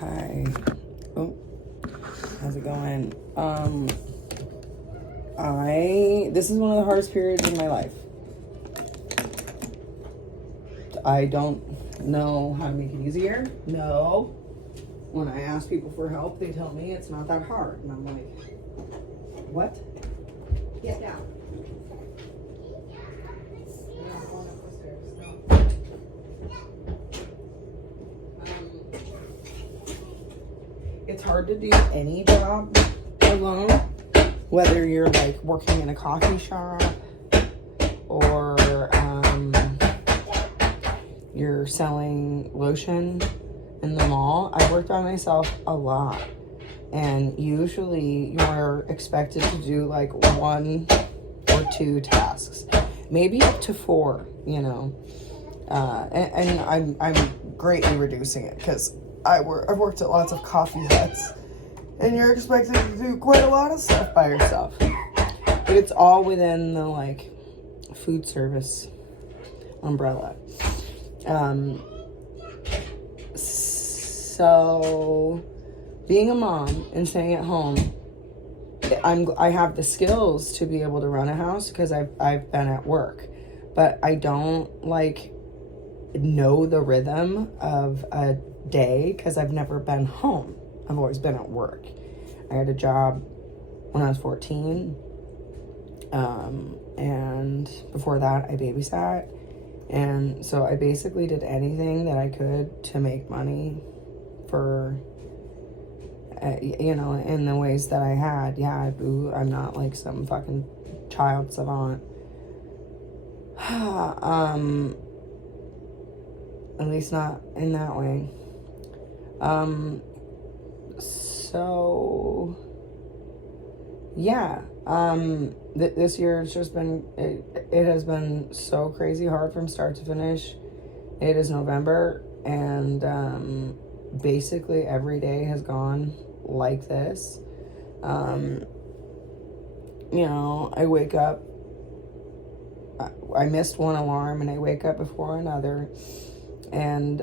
Hi. Oh, how's it going? This is one of the hardest periods in my life. I don't know how to make it easier. No. When I ask people for help, they tell me it's not that hard. And I'm like, what? Get down. It's hard to do any job alone, whether you're like working in a coffee shop or you're selling lotion in the mall. I worked by myself a lot, and usually you're expected to do like 1 or 2 tasks, maybe up to 4, you know. And I'm greatly reducing it because I've worked at lots of coffee huts, and you're expected to do quite a lot of stuff by yourself. But it's all within the like food service umbrella. So being a mom and staying at home, I have the skills to be able to run a house because I've been at work, but I don't like know the rhythm of a day because I've never been home. I've always been at work. I had a job when I was 14, and before that I babysat, and so I basically did anything that I could to make money for you know, in the ways that I had. Yeah, I'm not like some fucking child savant. At least not in that way. So yeah, this year has just been, it has been so crazy hard from start to finish. It is November, and basically every day has gone like this. You know, I wake up, I missed one alarm and I wake up before another, and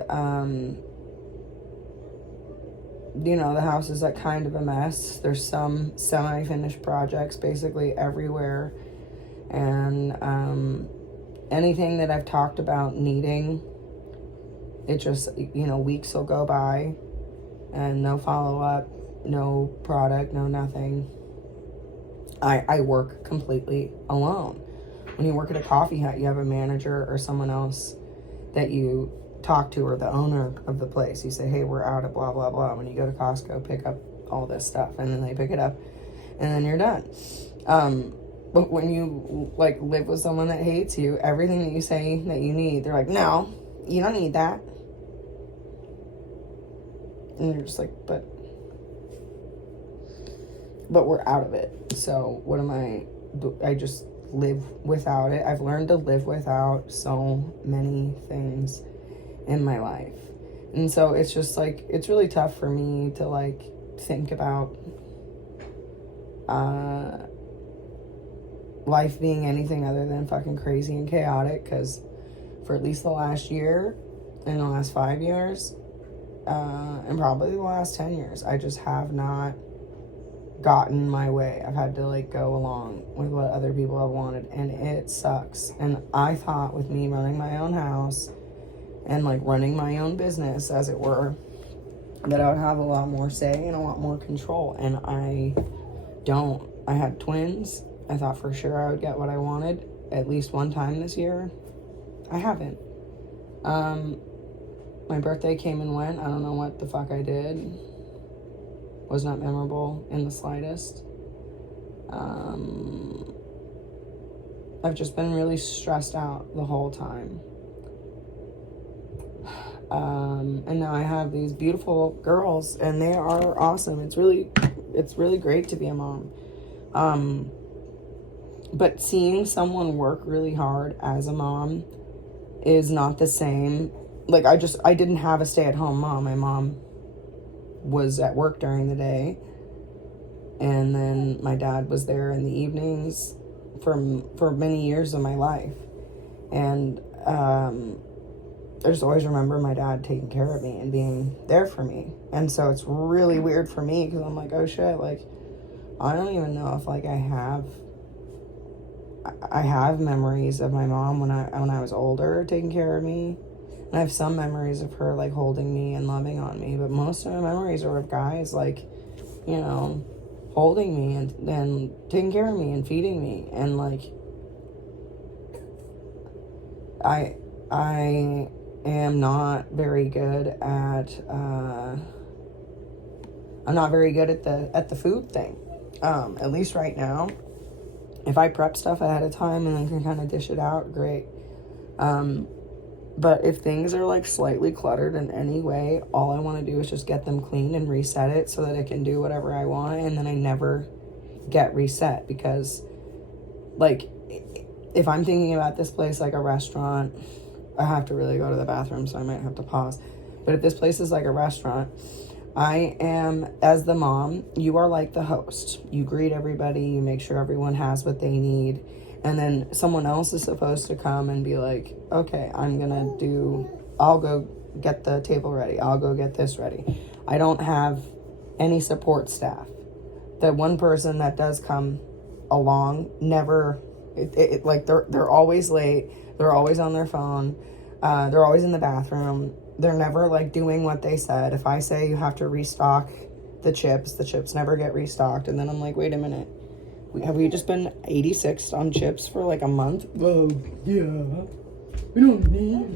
you know, the house is like kind of a mess. There's some semi-finished projects basically everywhere, and anything that I've talked about needing, it just, you know, weeks will go by and no follow-up, no product, no nothing. I work completely alone. When you work at a coffee hut, you have a manager or someone else that you talk to, or the owner of the place. You say, hey, we're out at blah blah blah. When you go to Costco, pick up all this stuff, and then they pick it up, and then you're done. But when you like live with someone that hates you, everything that you say that you need, they're like, no, you don't need that. And you're just like, but we're out of it. So what am I just live without it. I've learned to live without so many things in my life. And so it's just like, it's really tough for me to like think about life being anything other than fucking crazy and chaotic, because for at least the last year and the last 5 years, and probably the last 10 years, I just have not gotten my way. I've had to like go along with what other people have wanted, and it sucks. And I thought with me running my own house and like running my own business, as it were, that I would have a lot more say and a lot more control, and I don't. I had twins. I thought for sure I would get what I wanted at least one time this year. I haven't. My birthday came and went. I don't know what the fuck I did. Was not memorable in the slightest. I've just been really stressed out the whole time. And now I have these beautiful girls, and they are awesome. It's really great to be a mom. But seeing someone work really hard as a mom is not the same. Like, I didn't have a stay-at-home mom. My mom was at work during the day, and then my dad was there in the evenings for many years of my life. And I just always remember my dad taking care of me and being there for me. And so it's really weird for me because I'm like, oh shit, like, I don't even know if like I have memories of my mom when I was older taking care of me. And I have some memories of her like holding me and loving on me, but most of my memories are of guys like, you know, holding me and taking care of me and feeding me. And like I am not very good at I'm not very good at the food thing. At least right now. If I prep stuff ahead of time and then can kind of dish it out, great. But if things are like slightly cluttered in any way, all I want to do is just get them clean and reset it so that I can do whatever I want, and then I never get reset because like if I'm thinking about this place like a restaurant, I have to really go to the bathroom, so I might have to pause. But if this place is like a restaurant, I am, as the mom, you are like the host. You greet everybody, you make sure everyone has what they need, and then someone else is supposed to come and be like, okay, I'll go get the table ready. I'll go get this ready. I don't have any support staff. The one person that does come along never, like they're always late. They're always on their phone. They're always in the bathroom. They're never like doing what they said. If I say you have to restock the chips never get restocked. And then I'm like, wait a minute. Have we just been 86 on chips for like a month? Oh, yeah. We don't need it.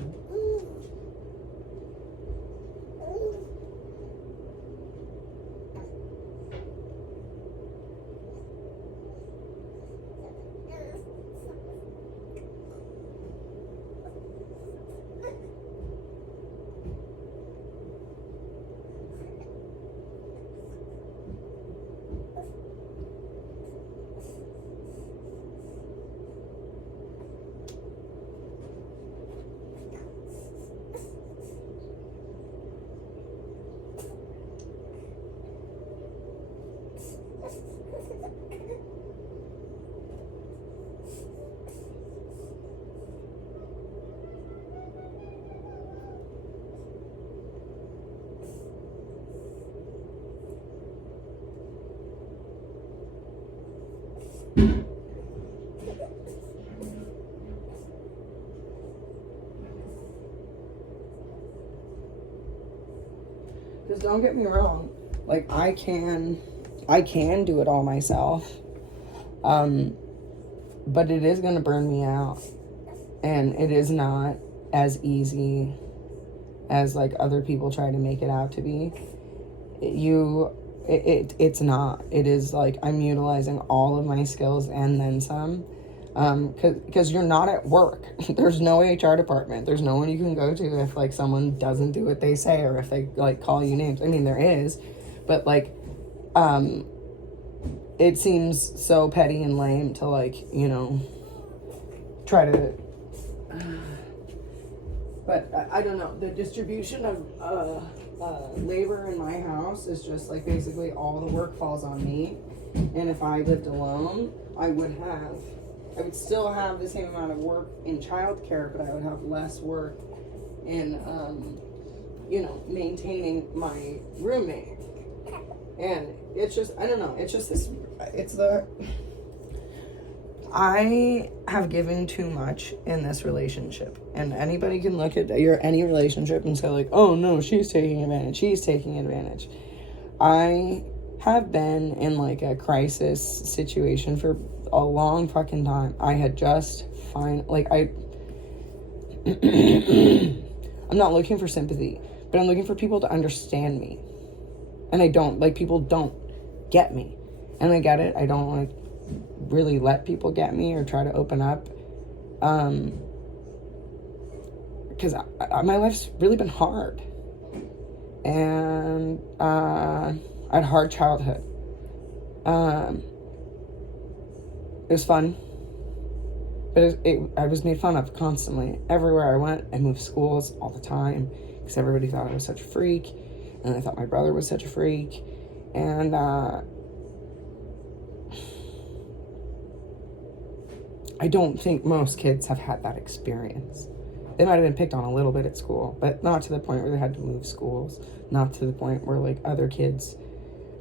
Because don't get me wrong, like I can do it all myself, but it is gonna burn me out, and it is not as easy as like other people try to make it out to be. It's not. It is like I'm utilizing all of my skills and then some. Because you're not at work. There's no HR department. There's no one you can go to if like someone doesn't do what they say or if they like call you names. I mean, there is, but like, it seems so petty and lame to like, you know, try to. But I don't know. The distribution of labor in my house is just like basically all the work falls on me. And if I lived alone, I would still have the same amount of work in childcare, but I would have less work in, you know, maintaining my roommate. And it's just, I don't know, it's just this, I have given too much in this relationship. And anybody can look at any relationship and say like, oh no, she's taking advantage. I have been in like a crisis situation for a long fucking time. I had just I'm not looking for sympathy, but I'm looking for people to understand me. And I don't, like, people don't get me. And I get it. I don't like really let people get me or try to open up. Because my life's really been hard. And I had a hard childhood. It was fun, but I was made fun of constantly. Everywhere I went, I moved schools all the time because everybody thought I was such a freak, and I thought my brother was such a freak, and I don't think most kids have had that experience. They might have been picked on a little bit at school, but not to the point where they had to move schools. Not to the point where, like, other kids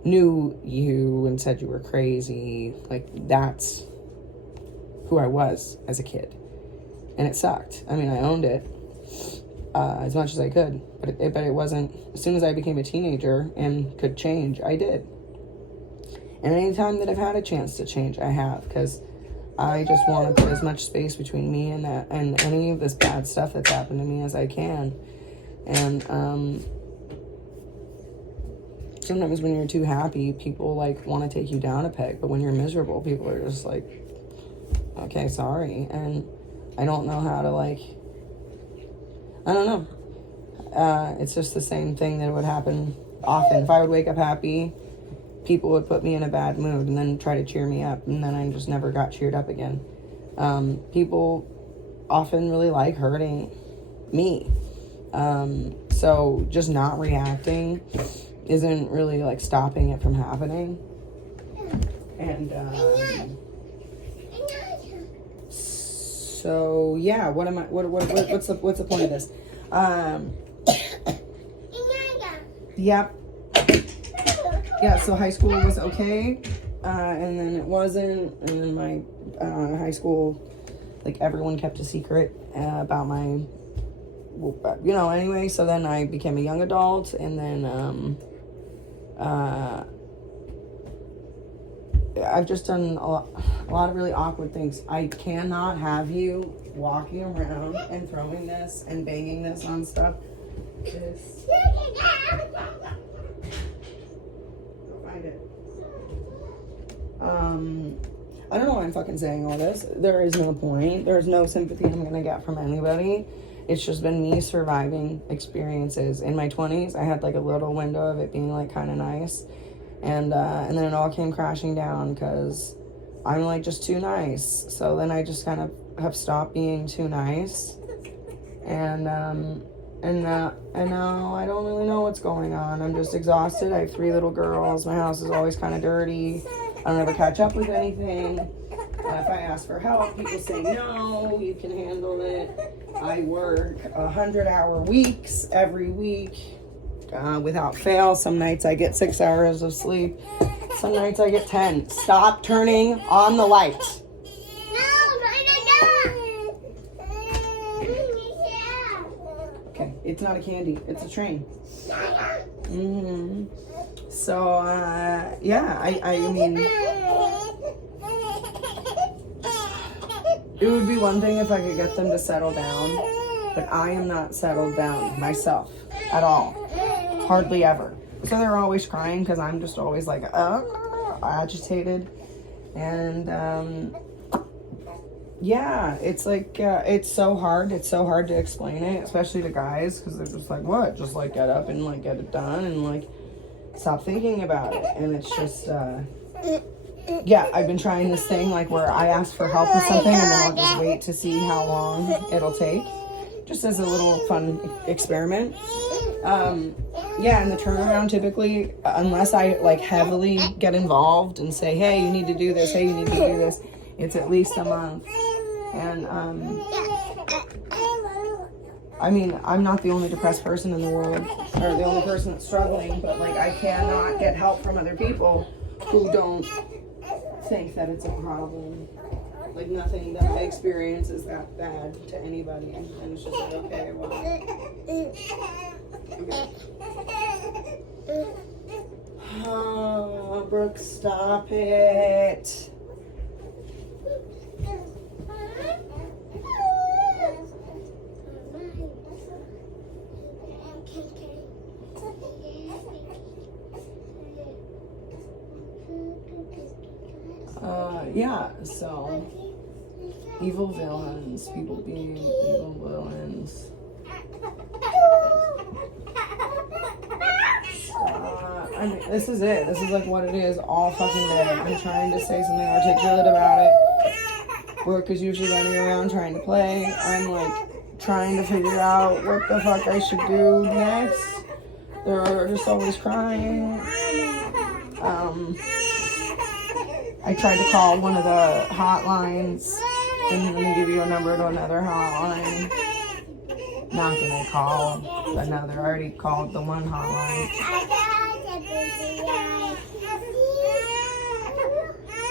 knew you and said you were crazy. Like, that's who I was as a kid. And it sucked. I mean, I owned it as much as I could. But it wasn't... As soon as I became a teenager and could change, I did. And any time that I've had a chance to change, I have. Because I just want to put as much space between me and that and any of this bad stuff that's happened to me as I can. And sometimes when you're too happy, people like want to take you down a peg. But when you're miserable, people are just like, okay, sorry. And I don't know how to, like, I don't know. It's just the same thing that would happen often. If I would wake up happy, people would put me in a bad mood and then try to cheer me up, and then I just never got cheered up again. People often really like hurting me. So just not reacting isn't really like stopping it from happening. And so yeah, what's the point of this? Yep. Yeah, so high school was okay, and then it wasn't, and then my high school, like, everyone kept a secret about my, anyway, so then I became a young adult, and then, I've just done a lot of really awkward things. I cannot have you walking around and throwing this and banging this on stuff. I don't know why I'm fucking saying all this. There is no point. There's no sympathy I'm gonna get from anybody. It's just been me surviving experiences. In my 20s, I had like a little window of it being like kind of nice. And then it all came crashing down because I'm like just too nice. So then I just kind of have stopped being too nice. And now I don't really know what's going on. I'm just exhausted. I have 3 little girls. My house is always kind of dirty. I don't ever catch up with anything. If I ask for help, people say, no, you can handle it. I work 100-hour weeks every week without fail. Some nights I get 6 hours of sleep. Some nights I get 10. Stop turning on the light. Okay, it's not a candy. It's a train. So, yeah, I mean, it would be one thing if I could get them to settle down, but I am not settled down myself at all. Hardly ever. So they're always crying because I'm just always like, agitated. And, yeah, it's like, it's so hard. It's so hard to explain it, especially to guys, because they're just like, what? Just, like, get up and, like, get it done and, like, stop thinking about it. And it's just, yeah, I've been trying this thing, like, where I ask for help with something and then I'll just wait to see how long it'll take, just as a little fun experiment. Yeah, and the turnaround typically, unless I, like, heavily get involved and say, hey, you need to do this, hey, you need to do this, it's at least a month. And, I mean, I'm not the only depressed person in the world, or the only person that's struggling, but, like, I cannot get help from other people who don't think that it's a problem. Like, nothing that I experience is that bad to anybody. And it's just like, okay, well. Okay. Oh, Brooke, stop it. Yeah, so evil villains, people being evil villains. I mean, this is it. This is like what it is all fucking day. I'm trying to say something articulate about it. Brooke is usually running around trying to play. I'm like trying to figure out what the fuck I should do next. They're just always crying. I tried to call one of the hotlines, and let me give you a number to another hotline. not gonna call, but no, they're already called the one hotline.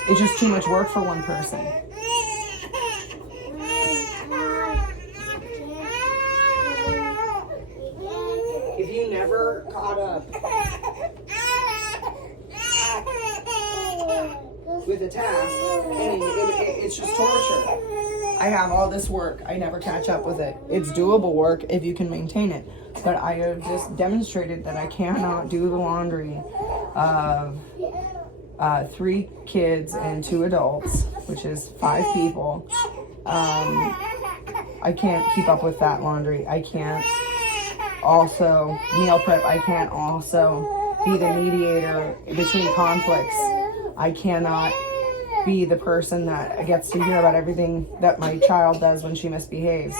It's just too much work for one person. If you never caught up with a task, and it's just torture. I have all this work, I never catch up with it. It's doable work if you can maintain it. But I have just demonstrated that I cannot do the laundry of 3 kids and 2 adults, which is 5 people. I can't keep up with that laundry. I can't also meal prep. I can't also be the mediator between conflicts. I cannot be the person that gets to hear about everything that my child does when she misbehaves.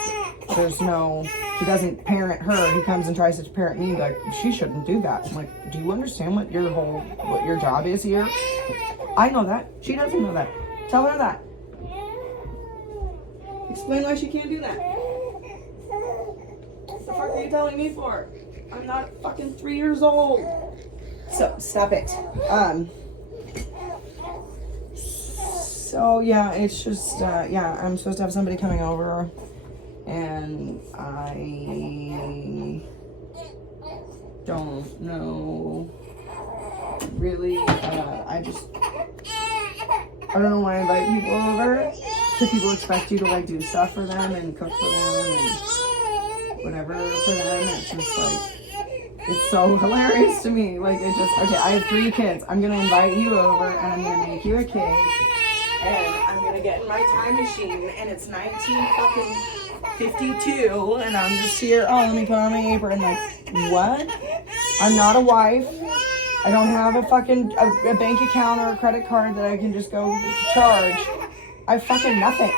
He doesn't parent her. He comes and tries to parent me, like, she shouldn't do that. I'm like, do you understand what your job is here? I know that. She doesn't know that. Tell her that. Explain why she can't do that. What the fuck are you telling me for? I'm not fucking 3 years old. So, stop it. So, yeah, it's just, I'm supposed to have somebody coming over, and I don't know, really, I don't know why I invite people over, because people expect you to, like, do stuff for them, and cook for them, and whatever for them. It's just, like, it's so hilarious to me. Like, it just, okay, I have 3 kids. I'm gonna invite you over, and I'm gonna make you a cake. And I'm gonna get in my time machine, and it's 1952, and I'm just here, let me put on my apron, like, what? I'm not a wife. I don't have a fucking, a bank account or a credit card that I can just go charge. I have fucking nothing.